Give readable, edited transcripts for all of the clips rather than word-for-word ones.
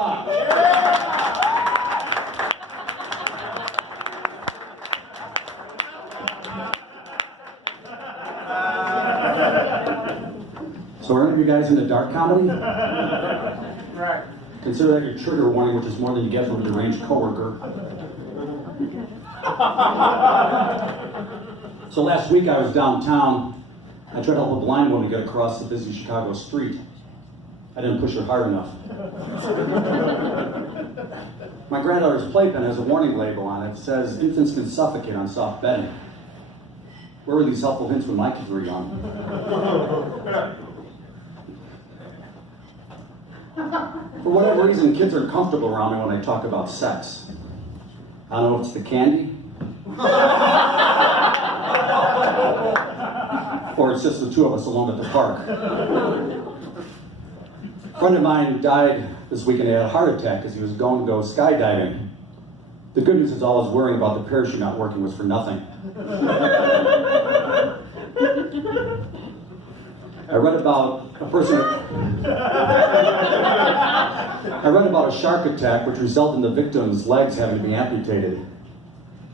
So are any of you guys into dark comedy? Right. Consider that your trigger warning, which is more than you get from a deranged coworker. So last week I was downtown. I tried to help a blind woman get across the busy Chicago street. I didn't push her hard enough. My granddaughter's playpen has a warning label on it. It says, infants can suffocate on soft bedding. Where were these helpful hints when my kids were young? For whatever reason, kids are comfortable around me when I talk about sex. I don't know if it's the candy, or it's just the two of us alone at the park. A friend of mine died this weekend. He had a heart attack because he was going to go skydiving. The good news is all his worrying about the parachute not working was for nothing. I read about a shark attack which resulted in the victim's legs having to be amputated.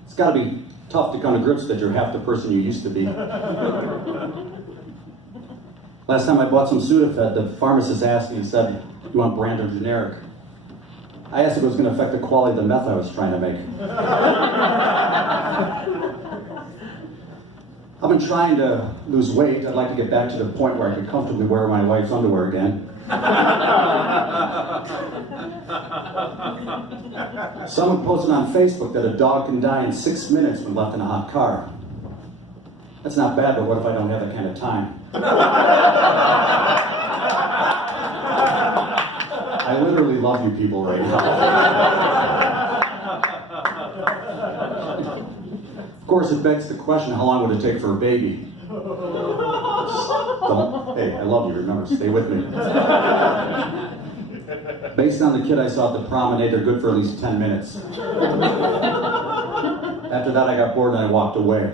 It's got to be tough to come to grips that you're half the person you used to be. Last time I bought some Sudafed, the pharmacist asked me, he said, "You want brand or generic?" I asked if it was going to affect the quality of the meth I was trying to make. I've been trying to lose weight. I'd like to get back to the point where I can comfortably wear my wife's underwear again. Someone posted on Facebook that a dog can die in 6 minutes when left in a hot car. That's not bad, but what if I don't have that kind of time? I literally love you people right now. Of course, it begs the question, how long would it take for a baby? Hey, I love you, remember, stay with me. Based on the kid I saw at the promenade, they're good for at least 10 minutes. After that, I got bored and I walked away.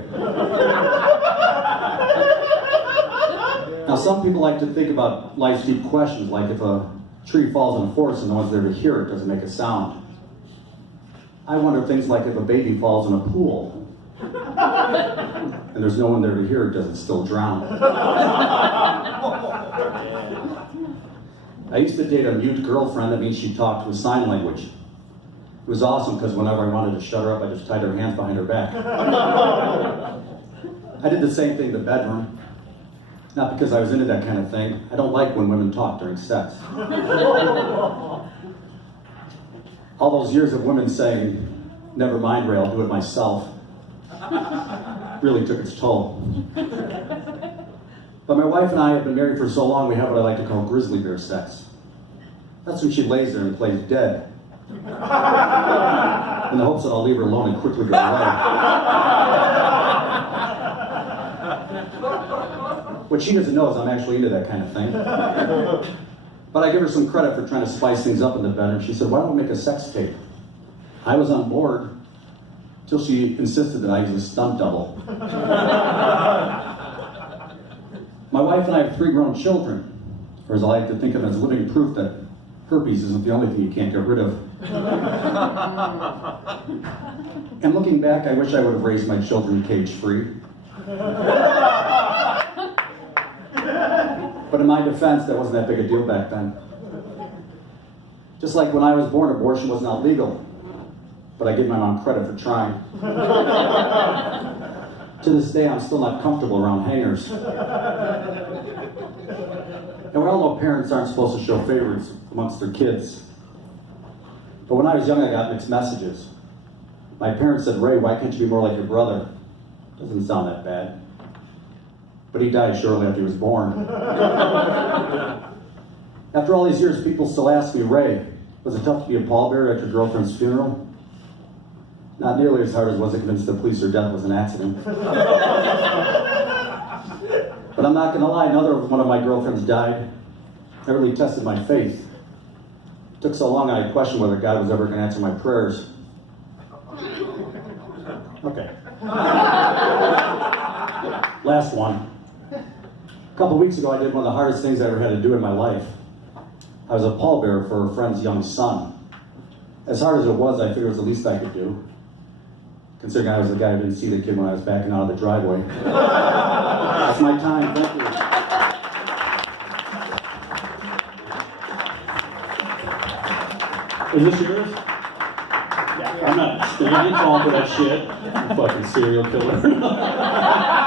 Now, some people like to think about life's deep questions, like if a tree falls in a forest and no one's there to hear it, does it make a sound? I wonder things like if a baby falls in a pool and there's no one there to hear it, does it still drown? I used to date a mute girlfriend. That means she talked with sign language. It was awesome because whenever I wanted to shut her up, I just tied her hands behind her back. I did the same thing in the bedroom. Not because I was into that kind of thing. I don't like when women talk during sex. All those years of women saying, "Never mind, Ray, I'll do it myself," really took its toll. But my wife and I have been married for so long, we have what I like to call grizzly bear sex. That's when she lays there and plays dead, in the hopes that I'll leave her alone and quickly go away. What she doesn't know is I'm actually into that kind of thing. But I give her some credit for trying to spice things up in the bed, and she said, "Why don't we make a sex tape?" I was on board, till she insisted that I use a stunt double. My wife and I have 3 grown children, or as I like to think of them as living proof that herpes isn't the only thing you can't get rid of. And looking back, I wish I would have raised my children cage-free. But in my defense, that wasn't that big a deal back then. Just like when I was born, abortion was not legal. But I give my mom credit for trying. To this day, I'm still not comfortable around hangers. And we all know parents aren't supposed to show favorites amongst their kids. But when I was young, I got mixed messages. My parents said, "Ray, why can't you be more like your brother?" Doesn't sound that bad. But he died shortly after he was born. After all these years, people still ask me, "Ray, was it tough to be a pallbearer at your girlfriend's funeral?" Not nearly as hard as was to convince the police her death was an accident. But I'm not going to lie, another one of my girlfriends died. That really tested my faith. It took so long I questioned whether God was ever going to answer my prayers. Okay. Last one. A couple weeks ago, I did one of the hardest things I ever had to do in my life. I was a pallbearer for a friend's young son. As hard as it was, I figured it was the least I could do. Considering I was the guy who didn't see the kid when I was backing out of the driveway. That's my time, thank you. Is this yours? Yeah. I'm not standing tall for that shit. You fucking serial killer.